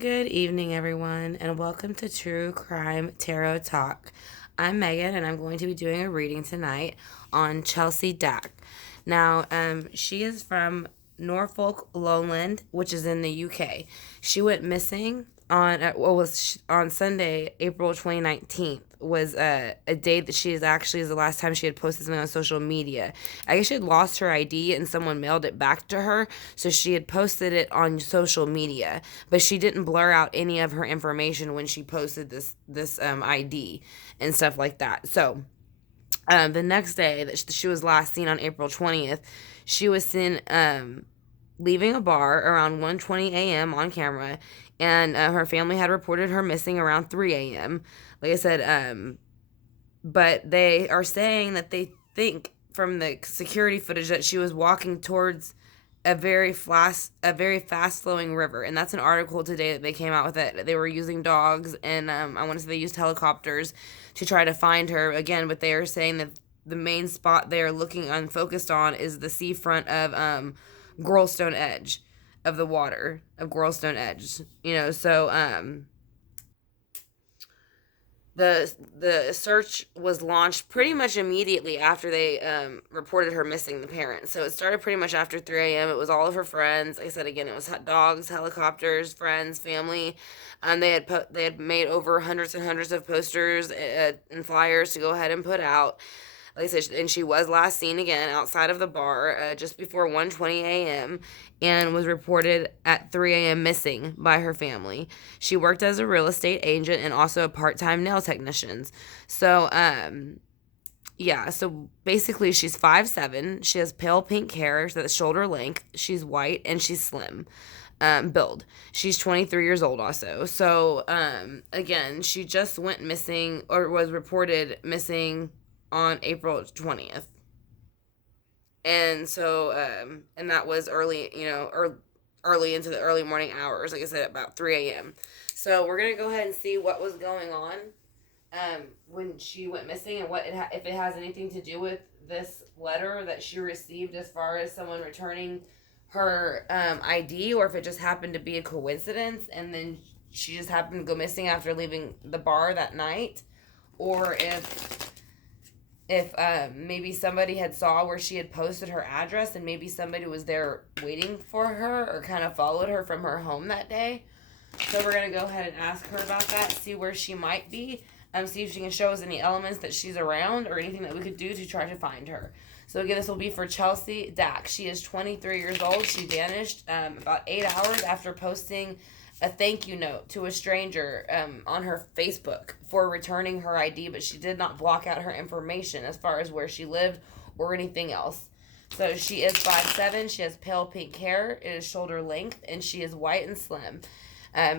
Good evening, everyone, and welcome to True Crime Tarot Talk. I'm Megan, and I'm going to be doing a reading tonight on Chelsie Dack. Now, she is from Norfolk, Lowland, which is in the UK. She went missing on Sunday, April 2019. Was a date that she is the last time she had posted something on social media. I guess she had lost her ID and someone mailed it back to her, so she had posted it on social media, but she didn't blur out any of her information when she posted this ID and stuff like that. So the next day that she was last seen on April 20th, she was seen leaving a bar around 1:20 a.m. on camera, and her family had reported her missing around 3 a.m. Like I said, but they are saying that they think from the security footage that she was walking towards a very fast flowing river, and that's an article today that they came out with it. They were using dogs, and I want to say they used helicopters to try to find her again. But they are saying that the main spot they are looking on focused on is the seafront of Girlstone Edge of the water of Girlstone Edge. So the search was launched pretty much immediately after they reported her missing, the parents. So it started pretty much after 3 a.m. It was all of her friends. Like I said again, it was dogs, helicopters, friends, family. They had made over hundreds and hundreds of posters and flyers to go ahead and put out. Like I said, and she was last seen again outside of the bar just before 1:20 a.m. and was reported at 3 a.m. missing by her family. She worked as a real estate agent and also a part-time nail technician. So basically she's 5'7". She has pale pink hair that's shoulder length. She's white and she's slim. Build. She's 23 years old also. So, again, she just went missing or was reported missing on April 20th. And so, and that was early into the early morning hours, like I said, about 3 a.m. So we're going to go ahead and see what was going on when she went missing and if it has anything to do with this letter that she received as far as someone returning her ID, or if it just happened to be a coincidence and then she just happened to go missing after leaving the bar that night, or if maybe somebody had saw where she had posted her address and maybe somebody was there waiting for her or kind of followed her from her home that day. So we're going to go ahead and ask her about that, see where she might be, see if she can show us any elements that she's around or anything that we could do to try to find her. So again, this will be for Chelsie Dack. She is 23 years old. She vanished about 8 hours after posting a thank you note to a stranger on her Facebook for returning her ID, but she did not block out her information as far as where she lived or anything else. So she is 5'7". She has pale pink hair. It is shoulder length, and she is white and slim.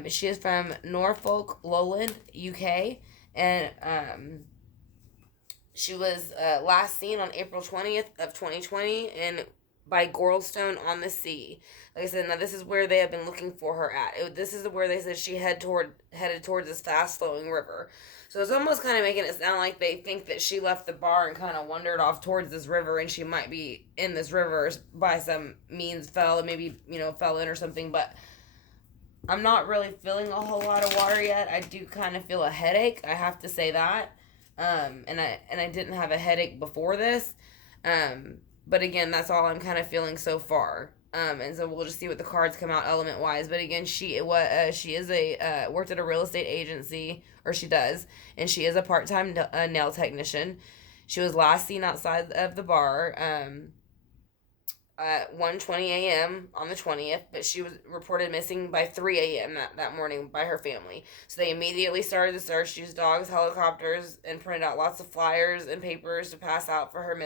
She is from Norfolk, Lowland, UK, and she was last seen on April 20th of 2020 by Girlstone on the Sea. Like I said, now this is where they have been looking for her at. This is where they said she headed towards this fast flowing river. So it's almost kind of making it sound like they think that she left the bar and kind of wandered off towards this river, and she might be in this river by some means, maybe fell in or something. But I'm not really feeling a whole lot of water yet. I do kind of feel a headache. I have to say that. And I didn't have a headache before this. But again, that's all I'm kind of feeling so far. And so we'll just see what the cards come out element wise. But again, she is worked at a real estate agency, or she does, and she is a part-time nail technician. She was last seen outside of the bar at 1:20 a.m. on the 20th, but she was reported missing by 3 a.m. that morning by her family. So they immediately started the search, used dogs, helicopters, and printed out lots of flyers and papers to pass out for her,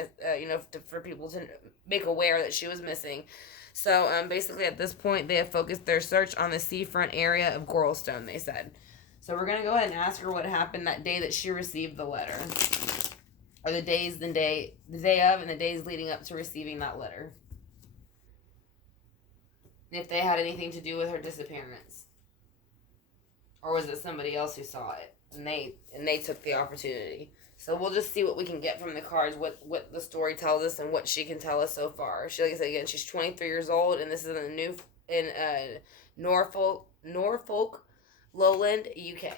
for people to make aware that she was missing. So basically at this point, they have focused their search on the seafront area of Girlstone, they said. So we're going to go ahead and ask her what happened that day that she received the letter. Or the day of and the days leading up to receiving that letter. If they had anything to do with her disappearance, or was it somebody else who saw it and they took the opportunity. So we'll just see what we can get from the cards, what the story tells us and what she can tell us so far. Like I said again, she's 23 years old, and this is in Norfolk, Norfolk, Lowland, UK.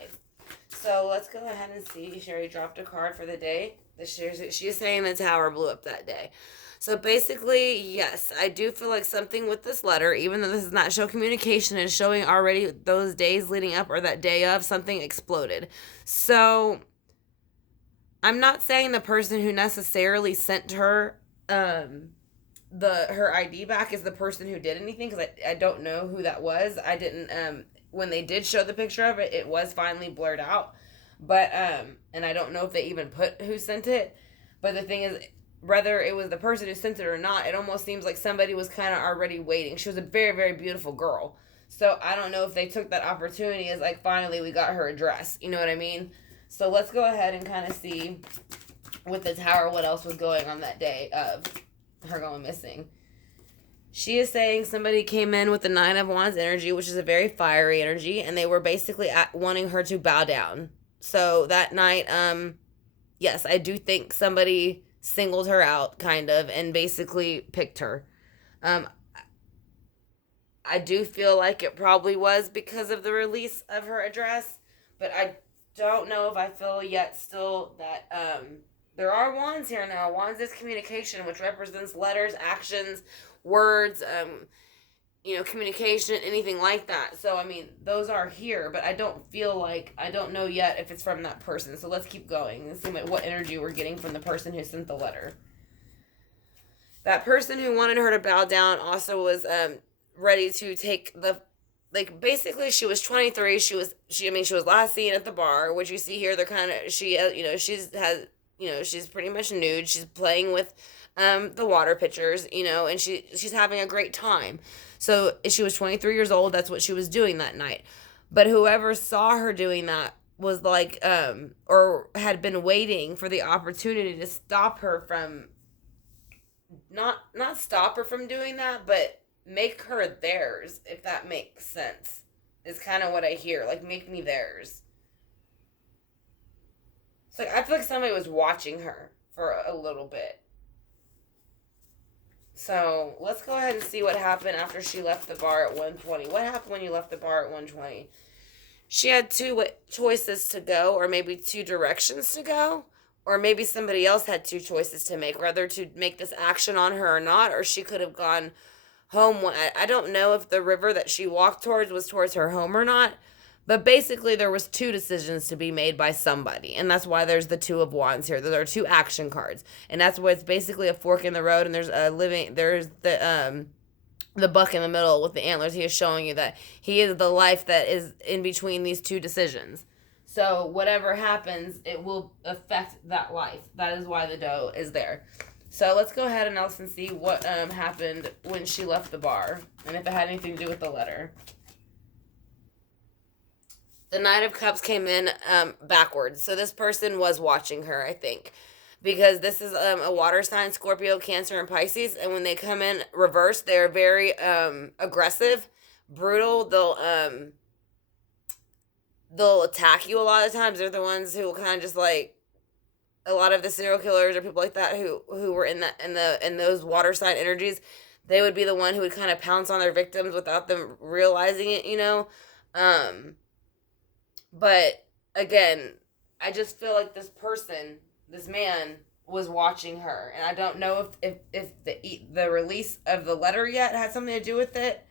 So let's go ahead and see. Sherry dropped a card for the day. She is saying the tower blew up that day. So basically, yes, I do feel like something with this letter, even though this is not show communication, is showing already those days leading up or that day of something exploded. So I'm not saying the person who necessarily sent her her ID back is the person who did anything, because I don't know who that was. I didn't when they did show the picture of it, it was finally blurred out. But and I don't know if they even put who sent it. But the thing is, whether it was the person who sent it or not, it almost seems like somebody was kind of already waiting. She was a very, very beautiful girl. So I don't know if they took that opportunity as like, finally we got her address. You know what I mean? So let's go ahead and kind of see with the tower what else was going on that day of her going missing. She is saying somebody came in with the Nine of Wands energy, which is a very fiery energy, and they were basically wanting her to bow down. So that night, yes, I do think somebody singled her out, kind of, and basically picked her. Um, I do feel like it probably was because of the release of her address, but I don't know if I feel yet still that there are wands here now. Wands is communication, which represents letters, actions, words, communication, anything like that. So, I mean, those are here, but I don't feel like, I don't know yet if it's from that person. So let's keep going and see what energy we're getting from the person who sent the letter. That person who wanted her to bow down also was ready to take like, basically she was 23. She was last seen at the bar, which you see here. They're kind of, she's pretty much nude. She's playing with the water pitchers, and she's having a great time. So she was 23 years old. That's what she was doing that night. But whoever saw her doing that was like, or had been waiting for the opportunity to stop her from, not stop her from doing that, but make her theirs, if that makes sense, is kind of what I hear. Like, make me theirs. It's like, I feel like somebody was watching her for a little bit. So let's go ahead and see what happened after she left the bar at 1:20. What happened when you left the bar at 1:20? She had two choices to go, or maybe two directions to go, or maybe somebody else had two choices to make, whether to make this action on her or not, or she could have gone home. I don't know if the river that she walked towards was towards her home or not, but basically there was two decisions to be made by somebody, and that's why there's the Two of Wands here. There are two action cards, and that's why it's basically a fork in the road, and there's the buck in the middle with the antlers. He is showing you that he is the life that is in between these two decisions. So whatever happens, it will affect that life. That is why the doe is there. So let's go ahead and else and see what happened when she left the bar, and if it had anything to do with the letter. The Knight of Cups came in backwards. So this person was watching her, I think. Because this is a water sign, Scorpio, Cancer, and Pisces. And when they come in reverse, they're very aggressive, brutal. They'll attack you a lot of times. They're the ones who will kind of just like, a lot of the serial killers or people like that who were in those water sign energies, they would be the one who would kind of pounce on their victims without them realizing it. But again, I just feel like this man was watching her, and I don't know if the release of the letter yet had something to do with it,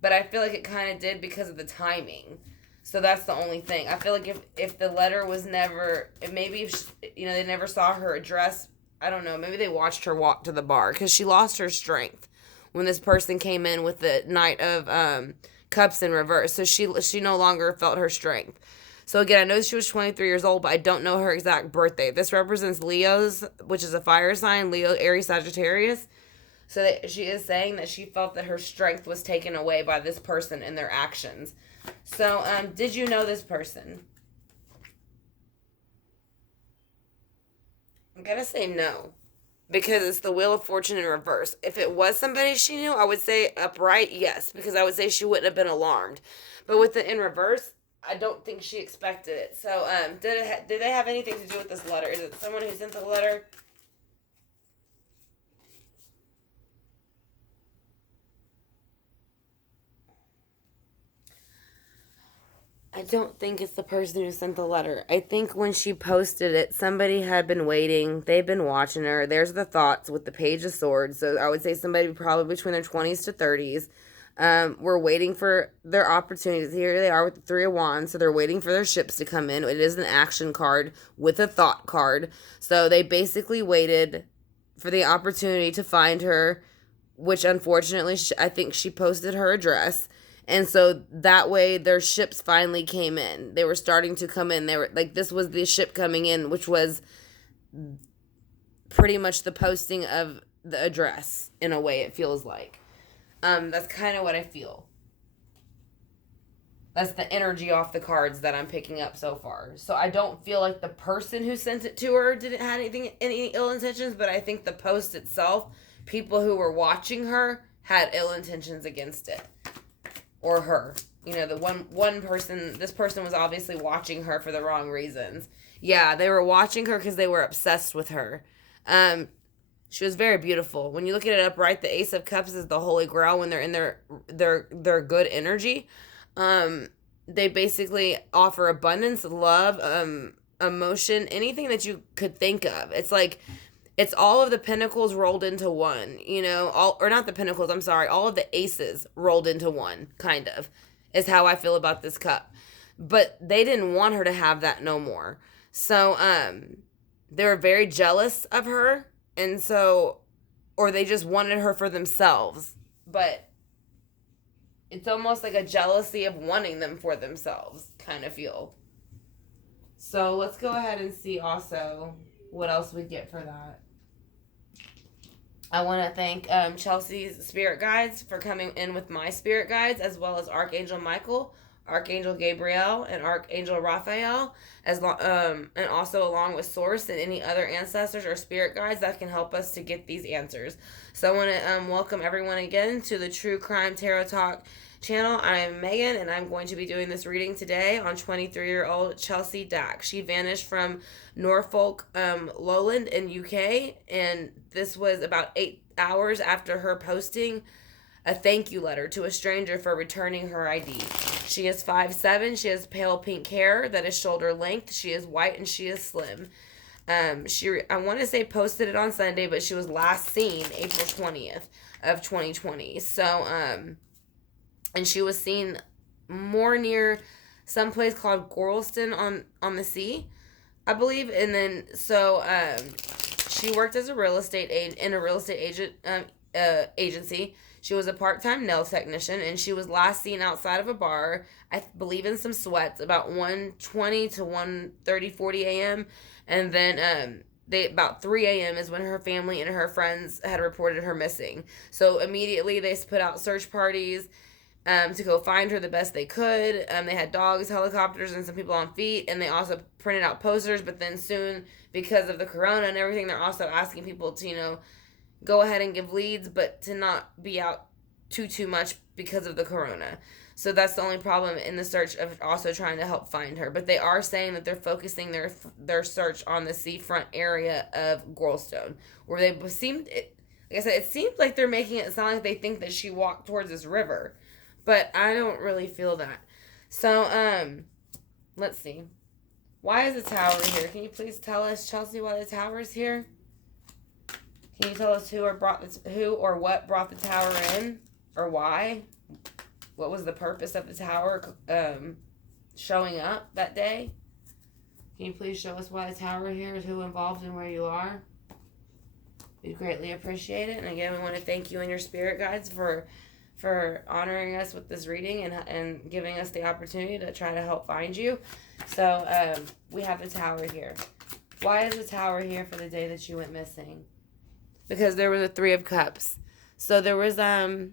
but I feel like it kind of did because of the timing. So that's the only thing. I feel like if the letter was never, maybe if they never saw her address, I don't know, maybe they watched her walk to the bar, because she lost her strength when this person came in with the Knight of Cups in reverse. So she no longer felt her strength. So again, I know she was 23 years old, but I don't know her exact birthday. This represents Leo's, which is a fire sign, Leo, Aries, Sagittarius. So that she is saying that she felt that her strength was taken away by this person and their actions. So, did you know this person? I'm going to say no, because it's the Wheel of Fortune in reverse. If it was somebody she knew, I would say upright, yes, because I would say she wouldn't have been alarmed. But with the in reverse, I don't think she expected it. So, did they have anything to do with this letter? Is it someone who sent the letter? I don't think it's the person who sent the letter. I think when she posted it, somebody had been waiting. They've been watching her. There's the thoughts with the Page of Swords. So I would say somebody probably between their 20s to 30s. We're waiting for their opportunities. Here they are with the Three of Wands. So they're waiting for their ships to come in. It is an action card with a thought card. So they basically waited for the opportunity to find her, which unfortunately, I think she posted her address. And so that way their ships finally came in. They were starting to come in. They were like, this was the ship coming in, which was pretty much the posting of the address in a way, it feels like. That's kind of what I feel. That's the energy off the cards that I'm picking up so far. So I don't feel like the person who sent it to her didn't have any ill intentions, but I think the post itself, people who were watching her had ill intentions against it. Or her. You know, the one person, this person was obviously watching her for the wrong reasons. Yeah, they were watching her because they were obsessed with her. She was very beautiful. When you look at it upright, the Ace of Cups is the Holy Grail when they're in their good energy. They basically offer abundance, love, emotion, anything that you could think of. It's like, it's all of the pentacles rolled into one, you know, all of the aces rolled into one, kind of, is how I feel about this cup. But they didn't want her to have that no more. So, they were very jealous of her, and so, or they just wanted her for themselves. But it's almost like a jealousy of wanting them for themselves, kind of feel. So let's go ahead and see also what else we get for that. I want to thank Chelsea's spirit guides for coming in with my spirit guides, as well as Archangel Michael, Archangel Gabriel, and Archangel Raphael, and also along with Source and any other ancestors or spirit guides that can help us to get these answers. So I want to welcome everyone again to the True Crime Tarot Talk channel. I'm Megan, and I'm going to be doing this reading today on 23-year-old Chelsie Dack. She vanished from Norfolk, Lowland in UK, and this was about 8 hours after her posting a thank you letter to a stranger for returning her ID. She is 5'7". She has pale pink hair that is shoulder length. She is white and she is slim. I want to say posted it on Sunday, but she was last seen April 20th of 2020. So, and she was seen more near someplace called Gorleston on the sea, I believe. And then, so, she worked as a real estate agent, agency. She was a part-time nail technician, and she was last seen outside of a bar, I believe in some sweats, about 1:20 to 1:30, 40 a.m. And then about 3 a.m. is when her family and her friends had reported her missing. So immediately they put out search parties to go find her the best they could. They had dogs, helicopters, and some people on feet, and they also printed out posters. But then soon, because of the corona and everything, they're also asking people to, you know, go ahead and give leads, but to not be out too much because of the corona. So that's the only problem in the search of also trying to help find her. But they are saying that they're focusing their search on the seafront area of Gorlestone, where they seemed, like I said, it seemed like they're making it sound like they think that she walked towards this river. But I don't really feel that. So, let's see. Why is the tower here? Can you please tell us, Chelsie, why the tower is here? Can you tell us who or what brought the tower in, or why? What was the purpose of the tower showing up that day? Can you please show us why the tower here is who involved and where you are? We'd greatly appreciate it. And again, we want to thank you and your spirit guides for honoring us with this reading and giving us the opportunity to try to help find you. So we have the tower here. Why is the tower here for the day that you went missing? Because there was a Three of Cups. So there was, the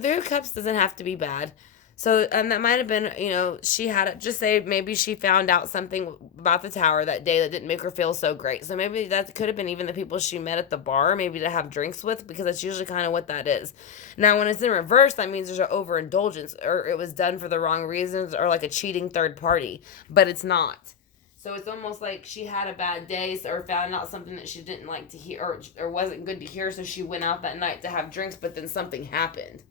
Three of Cups doesn't have to be bad. So that might have been, you know, she had, just say maybe she found out something about the tower that day that didn't make her feel so great. So maybe that could have been even the people she met at the bar, maybe to have drinks with, because that's usually kind of what that is. Now, when it's in reverse, that means there's an overindulgence, or it was done for the wrong reasons, or like a cheating third party. But it's not. So it's almost like she had a bad day, or found out something that she didn't like to hear, or wasn't good to hear, so she went out that night to have drinks, but then something happened.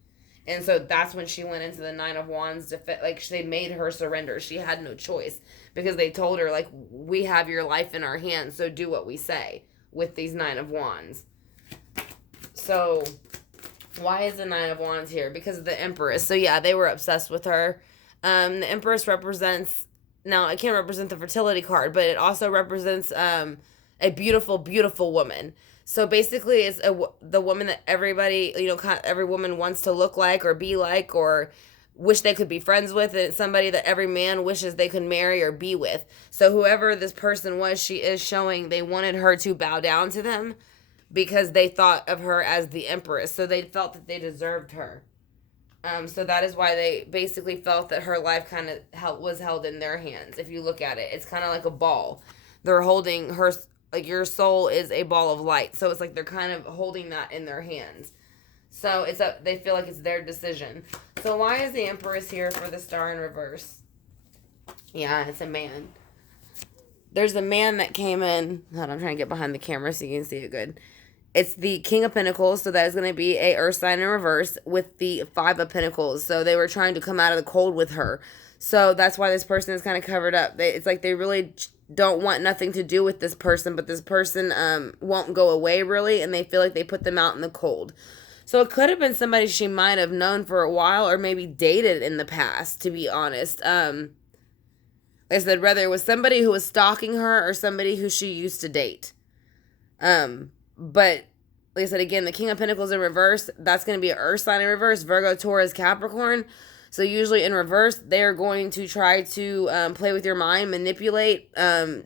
And so that's when she went into the Nine of Wands like they made her surrender. She had no choice because they told her like we have your life in our hands, so do what we say with these Nine of Wands. So why is the Nine of Wands here? Because of the Empress. So yeah, they were obsessed with her. The Empress represents, now it can't represent the fertility card, but it also represents a beautiful, beautiful woman. So basically, it's the woman that everybody, every woman wants to look like or be like or wish they could be friends with. And it's somebody that every man wishes they could marry or be with. So whoever this person was, she is showing they wanted her to bow down to them because they thought of her as the Empress. So they felt that they deserved her. So that is why they basically felt that her life kind of was held in their hands. If you look at it, it's kind of like a ball. They're holding her, like your soul is a ball of light. So it's like they're kind of holding that in their hands. So they feel like it's their decision. So why is the Empress here for the Star in reverse? Yeah, it's a man. There's a man that came in. Hold on, I'm trying to get behind the camera so you can see it good. It's the King of Pentacles, so that is going to be a Earth sign in reverse with the Five of Pentacles. So they were trying to come out of the cold with her. So that's why this person is kind of covered up. It's like they really don't want nothing to do with this person, but this person won't go away really, and they feel like they put them out in the cold. So it could have been somebody she might have known for a while or maybe dated in the past, to be honest. Like I said, whether it was somebody who was stalking her or somebody who she used to date. But like I said, again, the King of Pentacles in reverse, that's going to be an Earth sign in reverse, Virgo, Taurus, Capricorn. So usually in reverse, they're going to try to play with your mind, manipulate,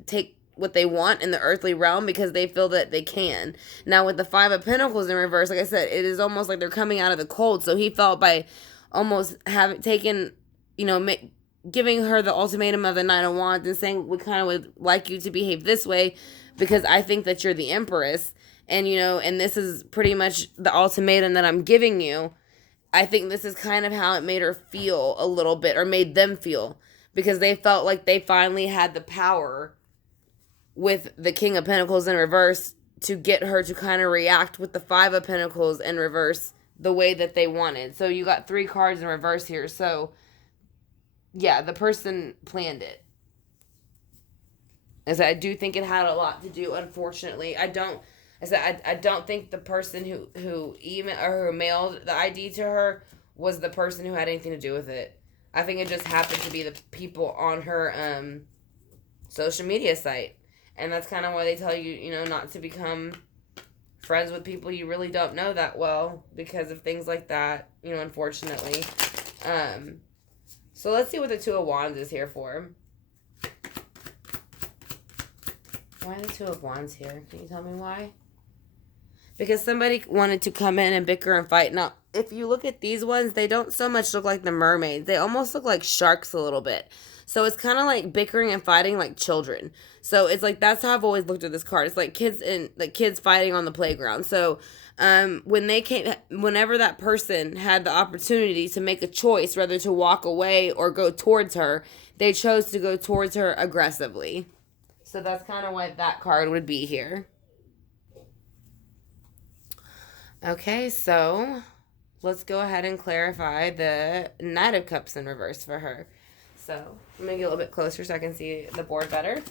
take what they want in the earthly realm because they feel that they can. Now with the Five of Pentacles in reverse, like I said, it is almost like they're coming out of the cold. So he felt by almost having taken, giving her the ultimatum of the Nine of Wands and saying, we kind of would like you to behave this way because I think that you're the Empress. And, and this is pretty much the ultimatum that I'm giving you. I think this is kind of how it made her feel a little bit, or made them feel, because they felt like they finally had the power with the King of Pentacles in reverse to get her to kind of react with the Five of Pentacles in reverse the way that they wanted. So you got 3 cards in reverse here. So, yeah, the person planned it. As I do think it had a lot to do, unfortunately. I don't think the person who mailed the ID to her was the person who had anything to do with it. I think it just happened to be the people on her social media site. And that's kind of why they tell you, not to become friends with people you really don't know that well because of things like that, unfortunately. So let's see what the Two of Wands is here for. Why the Two of Wands here? Can you tell me why? Because somebody wanted to come in and bicker and fight. Now, if you look at these ones, they don't so much look like the mermaids. They almost look like sharks a little bit. So it's kind of like bickering and fighting like children. So it's like, that's how I've always looked at this card. It's like kids fighting on the playground. So whenever that person had the opportunity to make a choice, whether to walk away or go towards her, they chose to go towards her aggressively. So that's kind of why that card would be here. Okay, so let's go ahead and clarify the Knight of Cups in reverse for her. So I'm going to get a little bit closer so I can see the board better.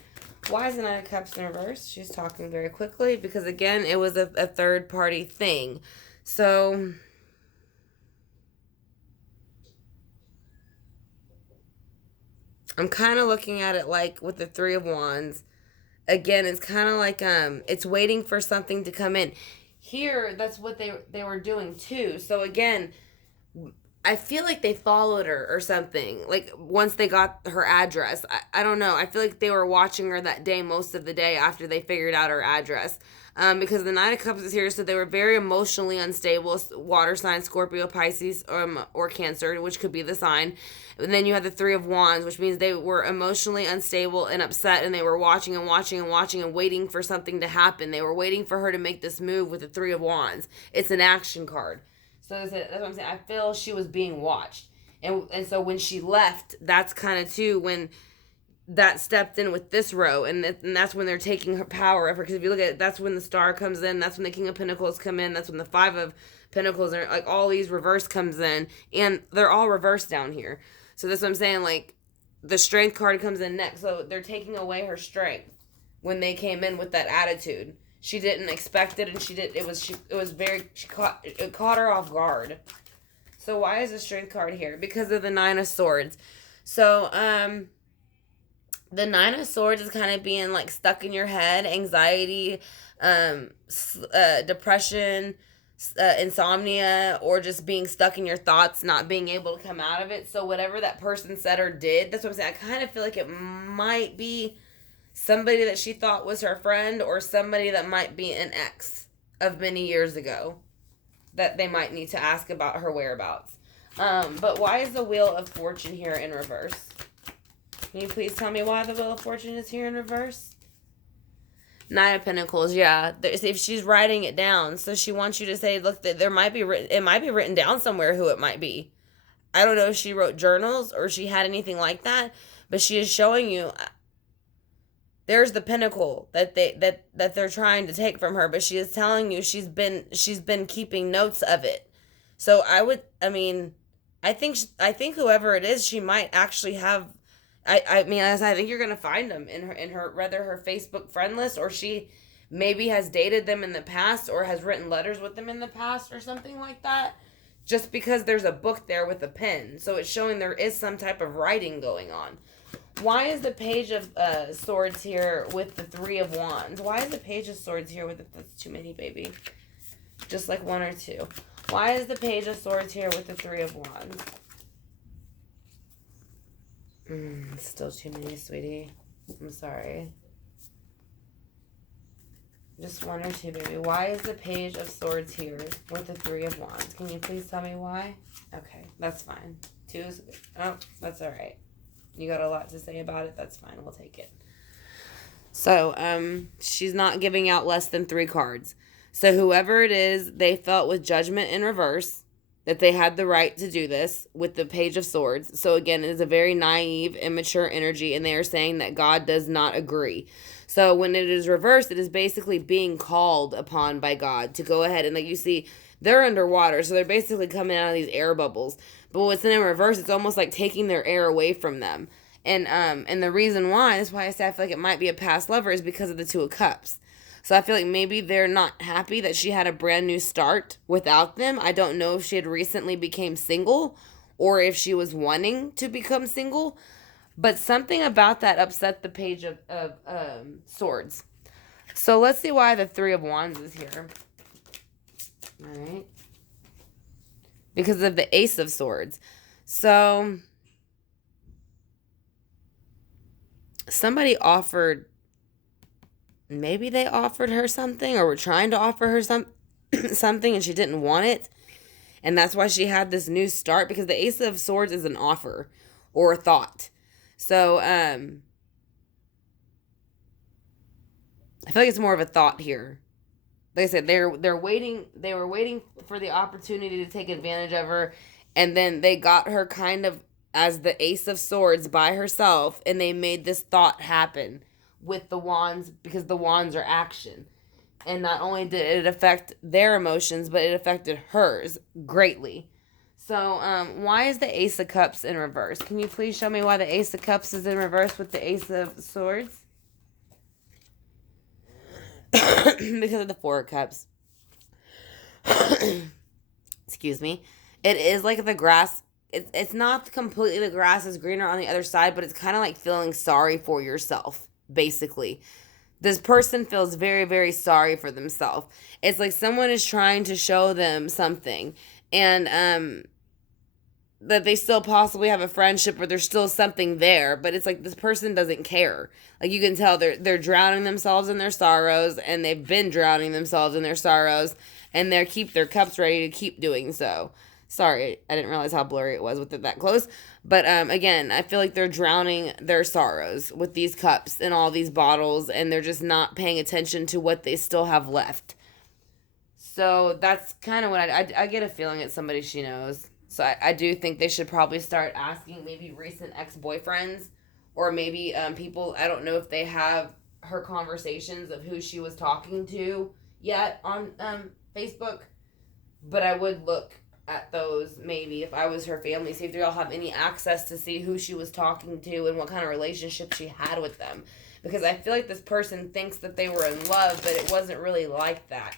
Why is the Knight of Cups in reverse? She's talking very quickly because, again, it was a third-party thing. So I'm kind of looking at it like with the Three of Wands. Again, it's kind of like it's waiting for something to come in. Here, that's what they were doing too. So again, I feel like they followed her or something. Like once they got her address. I don't know. I feel like they were watching her that day most of the day after they figured out her address. Because the Knight of Cups is here, so they were very emotionally unstable. Water sign, Scorpio, Pisces, or Cancer, which could be the sign. And then you had the Three of Wands, which means they were emotionally unstable and upset, and they were watching and watching and watching and waiting for something to happen. They were waiting for her to make this move with the Three of Wands. It's an action card. So that's what I'm saying. I feel she was being watched. And so when she left, that's kind of too when that stepped in with this row, and that's when they're taking her power of her. Because if you look at it, that's when the Star comes in, that's when the King of Pentacles come in, that's when the Five of Pentacles and like all these reverse comes in, and they're all reversed down here. So that's what I'm saying. Like the Strength card comes in next, so they're taking away her strength when they came in with that attitude. She didn't expect it, and she did. It caught her off guard. So why is the Strength card here? Because of the Nine of Swords. So the Nine of Swords is kind of being like stuck in your head, anxiety, depression, insomnia, or just being stuck in your thoughts, not being able to come out of it. So whatever that person said or did, that's what I'm saying. I kind of feel like it might be somebody that she thought was her friend, or somebody that might be an ex of many years ago that they might need to ask about her whereabouts. But why is the Wheel of Fortune here in reverse? Can you please tell me why the Wheel of Fortune is here in reverse? Nine of Pentacles, yeah. If she's writing it down, so she wants you to say, look, that it might be written down somewhere who it might be. I don't know if she wrote journals or she had anything like that, but she is showing you there's the pentacle that they're trying to take from her, but she is telling you she's been keeping notes of it. So I think whoever it is, she might actually have. I think you're gonna find them in her whether her Facebook friend list, or she maybe has dated them in the past or has written letters with them in the past or something like that. Just because there's a book there with a pen, so it's showing there is some type of writing going on. Why is the Page of Swords here with the Three of Wands? Why is the Page of Swords here with that's too many, baby. Just like one or two. Why is the Page of Swords here with the Three of Wands? Still too many, sweetie. I'm sorry. Just one or two, baby. Why is the Page of Swords here with the Three of Wands? Can you please tell me why? Okay, that's fine. Two is... Oh, that's all right. You got a lot to say about it. That's fine. We'll take it. So, she's not giving out less than 3 cards. So, whoever it is, they felt with Judgment in reverse that they had the right to do this with the Page of Swords. So, again, it is a very naive, immature energy, and they are saying that God does not agree. So, when it is reversed, it is basically being called upon by God to go ahead. And, like you see, they're underwater, so they're basically coming out of these air bubbles. But what's in reverse, it's almost like taking their air away from them. And the reason why, that's why I say I feel like it might be a past lover, is because of the Two of Cups. So I feel like maybe they're not happy that she had a brand new start without them. I don't know if she had recently became single or if she was wanting to become single. But something about that upset the Page of Swords. So let's see why the Three of Wands is here. All right. Because of the Ace of Swords. So somebody offered, maybe they offered her something or were trying to offer her something and she didn't want it. And that's why she had this new start, because the Ace of Swords is an offer or a thought. So I feel like it's more of a thought here. Like I said, they were waiting for the opportunity to take advantage of her, and then they got her kind of as the Ace of Swords by herself, and they made this thought happen with the wands, because the wands are action. And not only did it affect their emotions, but it affected hers greatly. So, why is the Ace of Cups in reverse? Can you please show me why the Ace of Cups is in reverse with the Ace of Swords? Because of the Four of Cups. Excuse me. It is like the grass. It's not completely the grass is greener on the other side, but it's kind of like feeling sorry for yourself, basically. This person feels very, very sorry for themselves. It's like someone is trying to show them something, and that they still possibly have a friendship, or there's still something there, but it's like this person doesn't care. Like you can tell they're drowning themselves in their sorrows, and they've been drowning themselves in their sorrows, and they keep their cups ready to keep doing so. Sorry, I didn't realize how blurry it was with it that close. But again, I feel like they're drowning their sorrows with these cups and all these bottles, and they're just not paying attention to what they still have left. So that's kind of what I get a feeling it's somebody she knows. So I do think they should probably start asking maybe recent ex-boyfriends, or maybe people, I don't know if they have her conversations of who she was talking to yet on Facebook. But I would look at those maybe if I was her family, see if they all have any access to see who she was talking to and what kind of relationship she had with them. Because I feel like this person thinks that they were in love, but it wasn't really like that.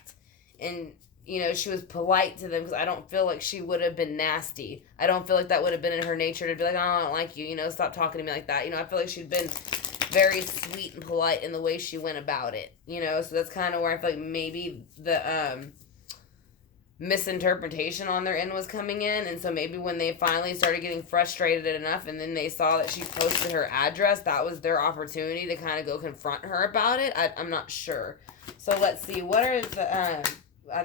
And, you know, she was polite to them because I don't feel like she would have been nasty. I don't feel like that would have been in her nature to be like, oh, I don't like you, you know, stop talking to me like that. You know, I feel like she'd been very sweet and polite in the way she went about it, you know, so that's kind of where I feel like maybe the misinterpretation on their end was coming in. And so maybe when they finally started getting frustrated enough and then they saw that she posted her address, that was their opportunity to kind of go confront her about it. I'm not sure. So let's see, what are the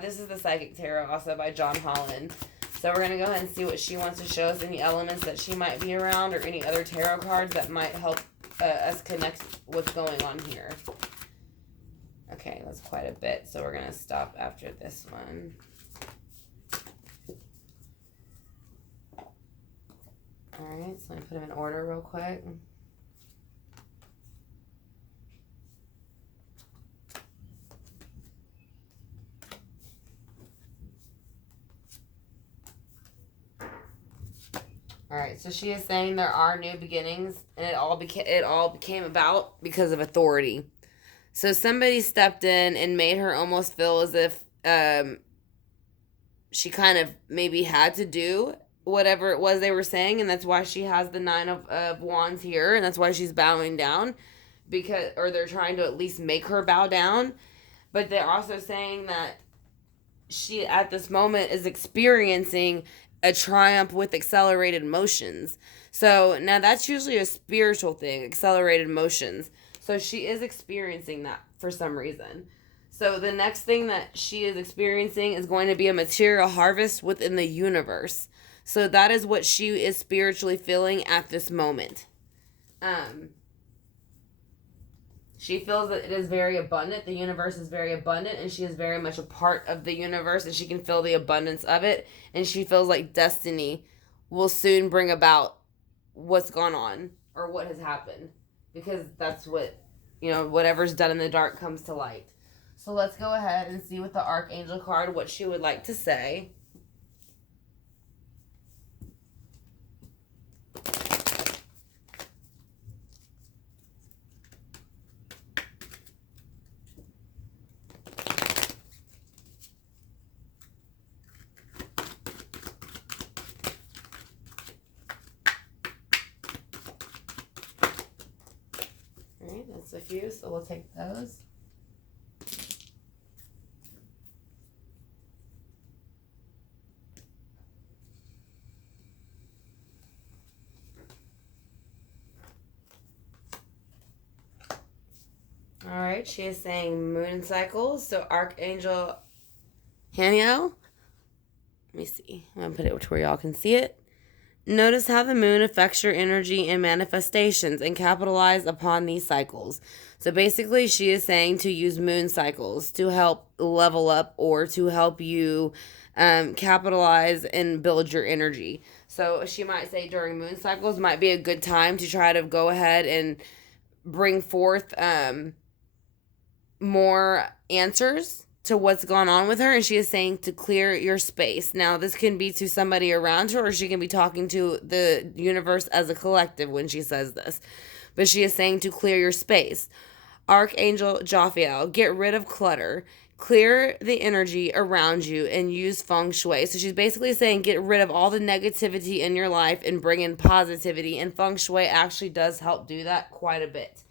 this is the Psychic Tarot, also by John Holland. So we're going to go ahead and see what she wants to show us, any elements that she might be around or any other tarot cards that might help us connect what's going on here. Okay, that's quite a bit, so we're going to stop after this one. Alright, so let me put them in order real quick. Alright, so she is saying there are new beginnings, and it all became about because of authority. So somebody stepped in and made her almost feel as if she kind of maybe had to do whatever it was they were saying, and that's why she has the Nine of Wands here, and that's why she's bowing down, or they're trying to at least make her bow down. But they're also saying that she at this moment is experiencing a triumph with accelerated motions. So now that's usually a spiritual thing, accelerated motions. So she is experiencing that for some reason. So the next thing that she is experiencing is going to be a material harvest within the universe. So that is what she is spiritually feeling at this moment. She feels that it is very abundant. The universe is very abundant, and she is very much a part of the universe, and she can feel the abundance of it. And she feels like destiny will soon bring about what's gone on or what has happened, because that's what, you know, whatever's done in the dark comes to light. So let's go ahead and see with the Archangel card what she would like to say. That's a few, so we'll take those. All right, she is saying moon cycles. So Archangel Haniel. Let me see. I'm going to put it to where y'all can see it. Notice how the moon affects your energy and manifestations and capitalize upon these cycles. So basically, she is saying to use moon cycles to help level up or to help you capitalize and build your energy. So she might say during moon cycles might be a good time to try to go ahead and bring forth more answers to what's gone on with her, and she is saying to clear your space. Now, this can be to somebody around her, or she can be talking to the universe as a collective when she says this. But she is saying to clear your space. Archangel Jophiel, get rid of clutter. Clear the energy around you and use feng shui. So she's basically saying get rid of all the negativity in your life and bring in positivity. And feng shui actually does help do that quite a bit.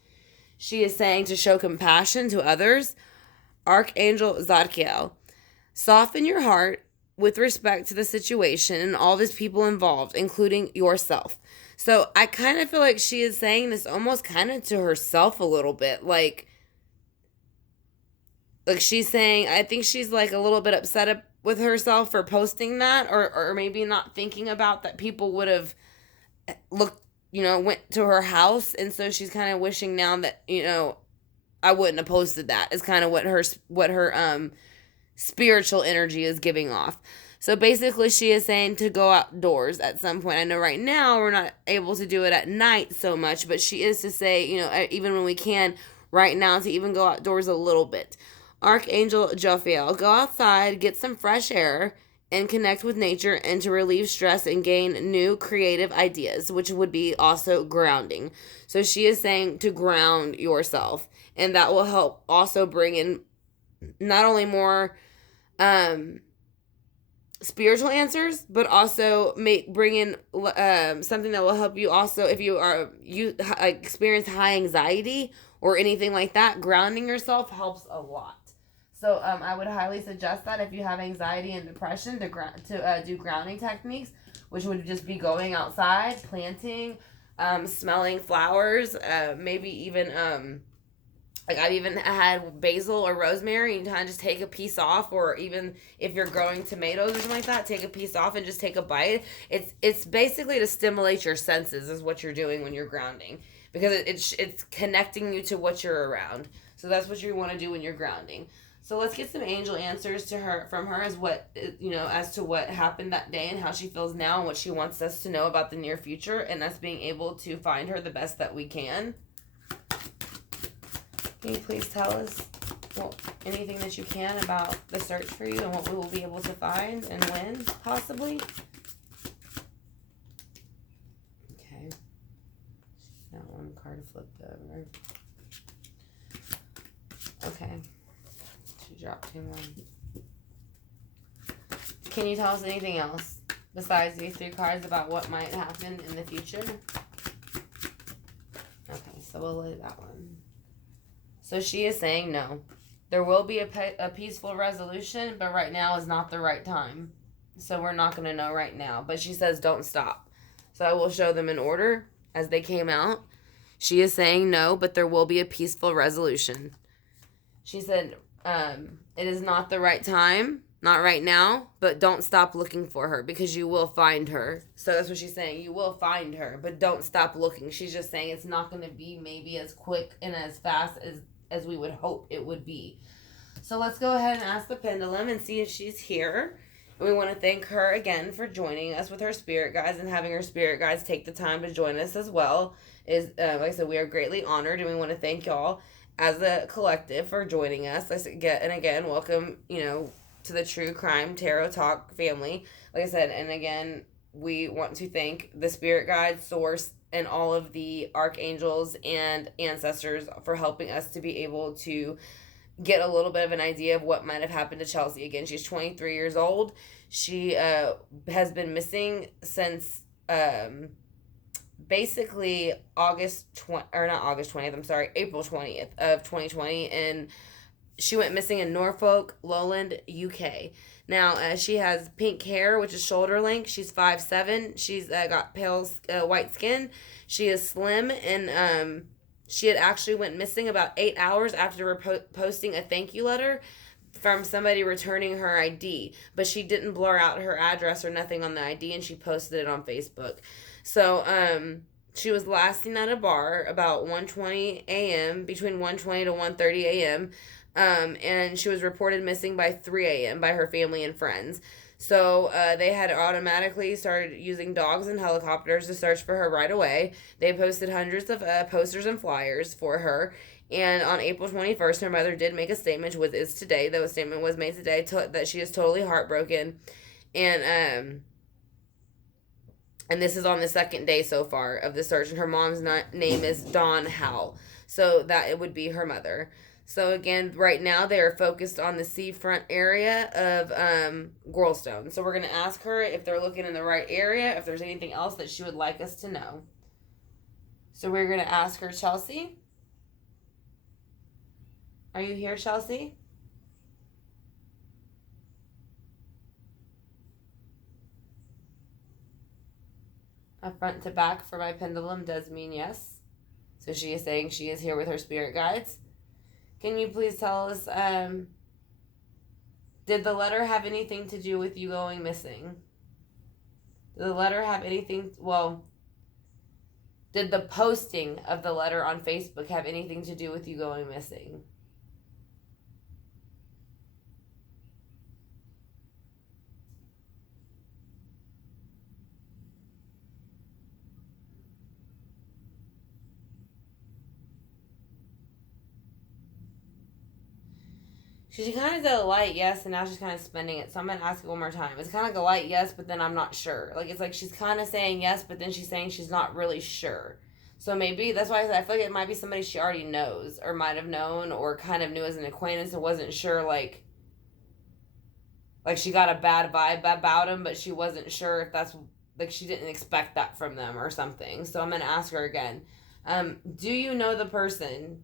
She is saying to show compassion to others. Archangel Zadkiel, soften your heart with respect to the situation and all these people involved, including yourself. So I kind of feel like she is saying this almost kind of to herself a little bit. Like she's saying, I think she's like a little bit upset with herself for posting that, or maybe not thinking about that people would have looked, you know, went to her house. And so she's kind of wishing now that, you know, I wouldn't have posted that. Is kind of what her spiritual energy is giving off. So basically she is saying to go outdoors at some point. I know right now we're not able to do it at night so much, but she is to say, you know, even when we can right now, to even go outdoors a little bit. Archangel Jophiel, go outside, get some fresh air, and connect with nature and to relieve stress and gain new creative ideas, which would be also grounding. So she is saying to ground yourself, and that will help also bring in not only more um spiritual answers, but also bring in something that will help you also if you experience high anxiety or anything like that. Grounding yourself helps a lot. So I would highly suggest that if you have anxiety and depression to do grounding techniques, which would just be going outside, planting, smelling flowers, maybe even like I've even had basil or rosemary, and kind of just take a piece off, or even if you're growing tomatoes or something like that, take a piece off and just take a bite. It's basically to stimulate your senses is what you're doing when you're grounding, because it's connecting you to what you're around. So that's what you want to do when you're grounding. So let's get some angel answers to her from her as as to what happened that day and how she feels now and what she wants us to know about the near future, and us being able to find her the best that we can. Can you please tell us anything that you can about the search for you and what we will be able to find and when, possibly? Okay. That one card flipped over. Okay. She dropped 2 more. Can you tell us anything else besides these 3 cards about what might happen in the future? Okay, so we'll leave that one. So she is saying no. There will be a peaceful resolution, but right now is not the right time. So we're not going to know right now. But she says don't stop. So I will show them in order as they came out. She is saying no, but there will be a peaceful resolution. She said it is not the right time, not right now, but don't stop looking for her because you will find her. So that's what she's saying. You will find her, but don't stop looking. She's just saying it's not going to be maybe as quick and as fast as we would hope it would be. So let's go ahead and ask the pendulum and see if she's here. And we want to thank her again for joining us with her spirit guides and having her spirit guides take the time to join us as well. Like I said, we are greatly honored, and we want to thank y'all as a collective for joining us. Again, welcome, to the True Crime Tarot Talk family. Like I said, and again, we want to thank the spirit guides, source, and all of the archangels and ancestors for helping us to be able to get a little bit of an idea of what might have happened to Chelsie. Again, she's 23 years old. She has been missing since basically April 20th of 2020, and she went missing in Norfolk, Lowland, UK. Now, she has pink hair, which is shoulder length. She's 5'7". She's got pale white skin. She is slim, and she had actually went missing about 8 hours after posting a thank you letter from somebody returning her ID. But she didn't blur out her address or nothing on the ID, and she posted it on Facebook. So, she was last seen at a bar about 1:20 a.m., between 1:20 to 1:30 a.m., and she was reported missing by 3 a.m. by her family and friends. So they had automatically started using dogs and helicopters to search for her right away. They posted hundreds of posters and flyers for her. And on April 21st, her mother did make a statement, which is today. The statement was made today that she is totally heartbroken. And this is on the 2nd day so far of the search. And her mom's name is Dawn Howell. So that it would be her mother. So again, right now they are focused on the seafront area of Girlstone. So we're going to ask her if they're looking in the right area, if there's anything else that she would like us to know. So we're going to ask her, Chelsie? Are you here, Chelsie? A front to back for my pendulum does mean yes. So she is saying she is here with her spirit guides. Can you please tell us, did the letter have anything to do with you going missing? Did the letter have anything, did the posting of the letter on Facebook have anything to do with you going missing? She kind of did a light yes, and now she's kind of spinning it. So I'm gonna ask it one more time. It's kind of like a light yes, but then I'm not sure. Like it's like she's kind of saying yes, but then she's saying she's not really sure. So maybe that's why I said I feel like it might be somebody she already knows or might have known or kind of knew as an acquaintance and wasn't sure like she got a bad vibe about him, but she wasn't sure if that's like she didn't expect that from them or something. So I'm gonna ask her again. Do you know the person,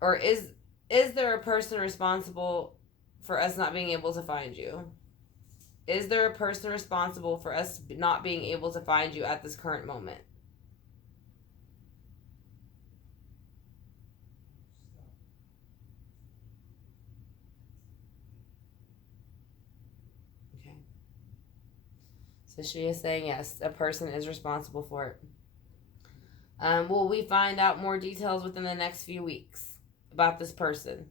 or is there a person responsible for us not being able to find you? Is there a person responsible for us not being able to find you at this current moment? Okay. So she is saying yes, a person is responsible for it. Will we find out more details within the next few weeks about this person?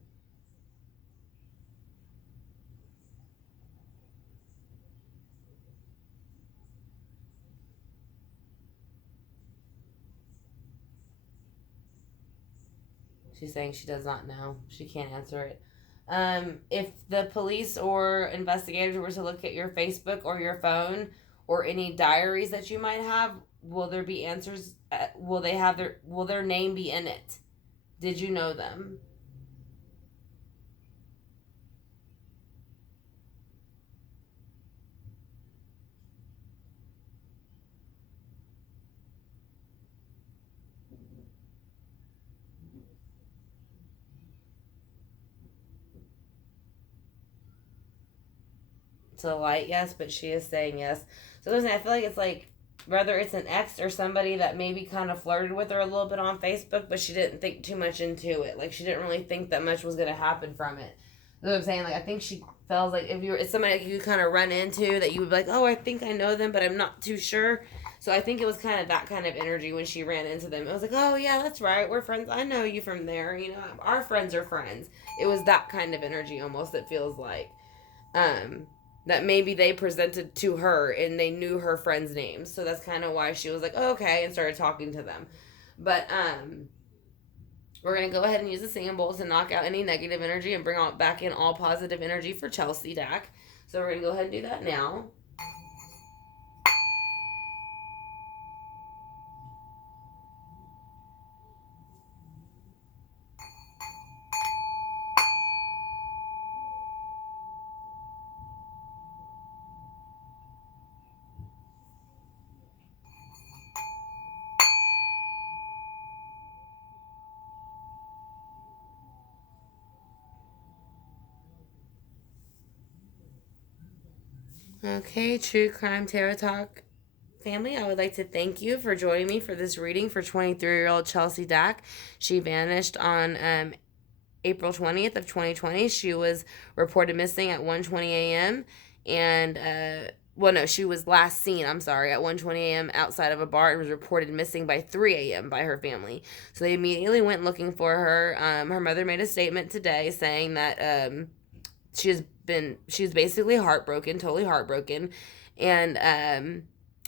She's saying she does not know. She can't answer it. If the police or investigators were to look at your Facebook or your phone or any diaries that you might have, will there be answers? Will their name be in it? Did you know them? To light yes, but she is saying yes. So listen, I feel like it's like whether it's an ex or somebody that maybe kind of flirted with her a little bit on Facebook, but she didn't think too much into it. Like she didn't really think that much was gonna happen from it. You know what I'm saying? Like I think she feels like if it's somebody that you kind of run into that you would be like, oh, I think I know them, but I'm not too sure. So I think it was kind of that kind of energy when she ran into them. It was like, oh yeah, that's right, we're friends. I know you from there. You know, our friends are friends. It was that kind of energy almost. It feels like. Um, that maybe they presented to her and they knew her friends' names. So that's kind of why she was like, oh, okay, and started talking to them. But we're going to go ahead and use the singing bowls to knock out any negative energy and bring back in all positive energy for Chelsie, Dack. So we're going to go ahead and do that now. Okay, True Crime Tarot Talk family, I would like to thank you for joining me for this reading for 23-year-old Chelsie Dack. She vanished on April 20th of 2020. She was reported missing at 1:20 a.m. and well, no, she was last seen, I'm sorry, at 1:20 a.m. outside of a bar and was reported missing by 3 a.m. by her family. So they immediately went looking for her. Her mother made a statement today saying that she's basically heartbroken, totally heartbroken, and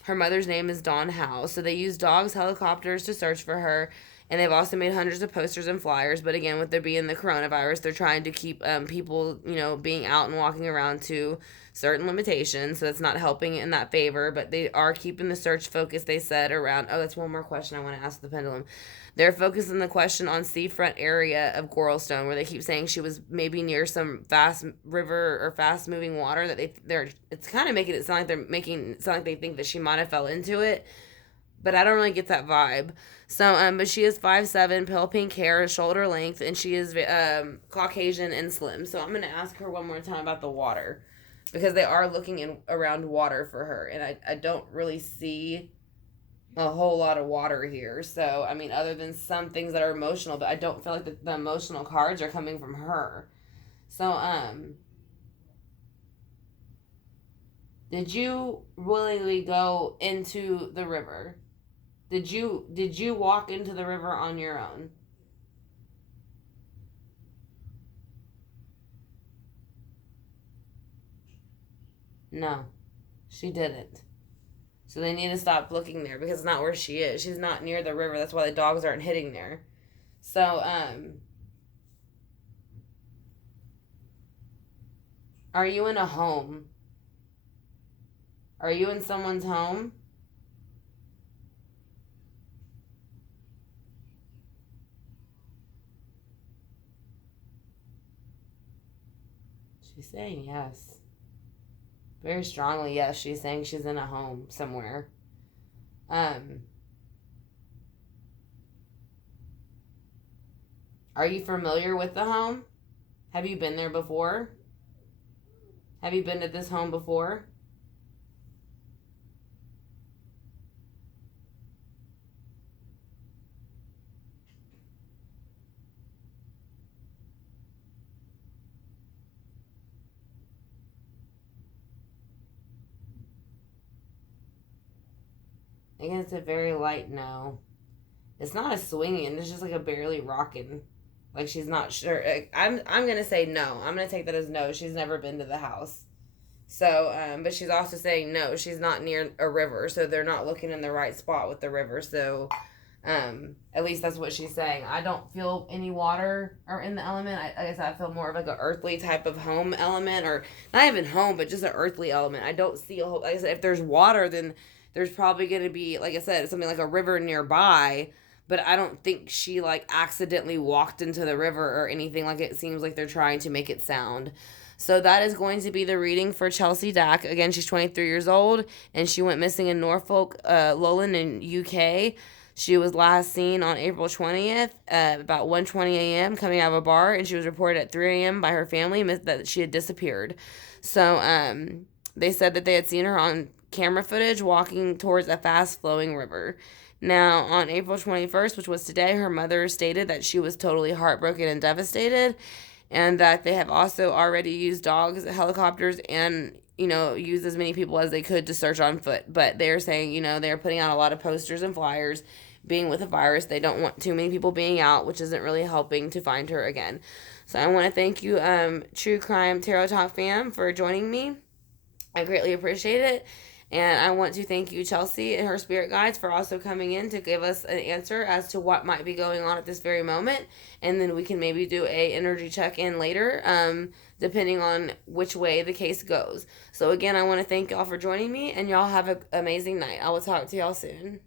her mother's name is Dawn Howe. So they used dogs, helicopters to search for her. And they've also made hundreds of posters and flyers. But again, with there being the coronavirus, they're trying to keep people, being out and walking around to certain limitations. So it's not helping in that favor. But they are keeping the search focus, they said, around. Oh, that's one more question I want to ask the pendulum. They're focusing the question on seafront area of Goralstone, where they keep saying she was maybe near some fast river or fast moving water. They're it's kind of making it sound like they think that she might have fell into it, but I don't really get that vibe. So, but she is 5'7", pale pink hair, shoulder length, and she is Caucasian and slim. So I'm gonna ask her one more time about the water, because they are looking in around water for her, and I don't really see a whole lot of water here. So I mean, other than some things that are emotional, but I don't feel like the emotional cards are coming from her. So did you willingly go into the river? Did you walk into the river on your own? No, she didn't. So they need to stop looking there because it's not where she is. She's not near the river. That's why the dogs aren't hitting there. So Are you in a home? Are you in someone's home? She's saying yes. Very strongly, yes. She's saying she's in a home somewhere. Um, are you familiar with the home? Have you been there before? Have you been to this home before? I guess it's a very light no. It's not a swinging. It's just like a barely rocking. Like she's not sure. I'm gonna say no. I'm gonna take that as no. She's never been to the house. So, but she's also saying no. She's not near a river, so they're not looking in the right spot with the river. So, at least that's what she's saying. I don't feel any water or in the element. I guess I feel more of like an earthly type of home element, or not even home, but just an earthly element. I don't see a whole. Like I said, if there's water, then there's probably going to be, like I said, something like a river nearby. But I don't think she like accidentally walked into the river or anything like it seems like they're trying to make it sound. So that is going to be the reading for Chelsie Dack. Again, she's 23 years old and she went missing in Norfolk, Lowland in UK. She was last seen on April 20th about 1:20 a.m. coming out of a bar, and she was reported at 3 a.m. by her family that she had disappeared. So they said that they had seen her on camera footage walking towards a fast-flowing river. Now, on April 21st, which was today, her mother stated that she was totally heartbroken and devastated, and that they have also already used dogs, helicopters, and used as many people as they could to search on foot. But they're saying, they're putting out a lot of posters and flyers. Being with a virus, they don't want too many people being out, which isn't really helping to find her again. So I want to thank you, True Crime Tarot Talk fam, for joining me. I greatly appreciate it. And I want to thank you, Chelsie, and her spirit guides for also coming in to give us an answer as to what might be going on at this very moment. And then we can maybe do a energy check-in later, depending on which way the case goes. So again, I want to thank y'all for joining me, and y'all have an amazing night. I will talk to y'all soon.